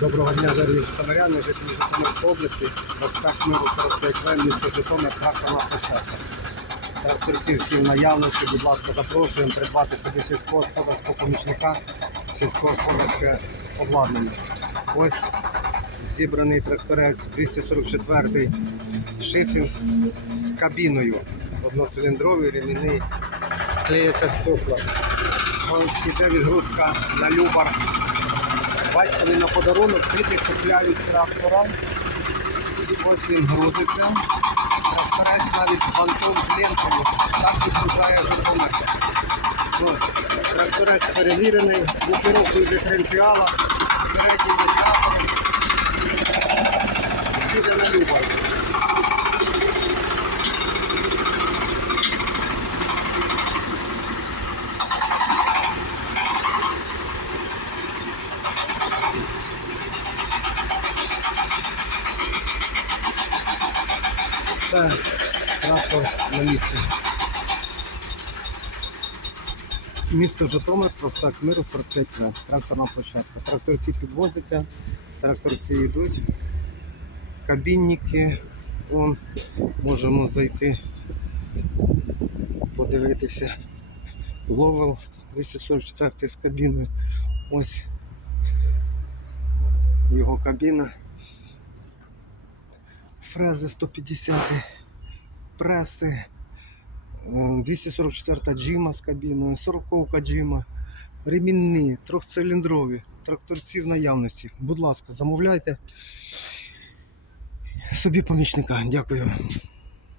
Доброго дня, дорогі житомиряни, жителі Житомирської області, проспект Миру 45 В, місто Житомир, тракторна площадка. Тракторці всі наявності, будь ласка, запрошуємо придбати собі сільськогосподарського помічника, сільськогосподарське обладнання. Ось зібраний тракторець 244 шифінг з кабіною. Одноциліндровий, ремінний, клеїться стекла. Ось іде відгрузка на любар. Батькові на подарунок діти купляють трактора. Ось він грузиться. Тракторець навіть з з лентами. Так відгружає Житомир. Тракторець перевірений, блокировкою диференціала, переднім радіатором. Їде на любар. Все, трактор на місці. Місто Житомир, проспект Миру, 45 В. Тракторна площадка. Тракторці підвозяться, тракторці йдуть, кабінники. Вон, можемо зайти, подивитися. Ловел 244 з кабіною. Ось його кабіна. Фрези 150, преси, е, 244 джима з кабіною, 40 джима, ремінні, трьохциліндрові, тракторці в наявності. Будь ласка, замовляйте собі помічника. Дякую.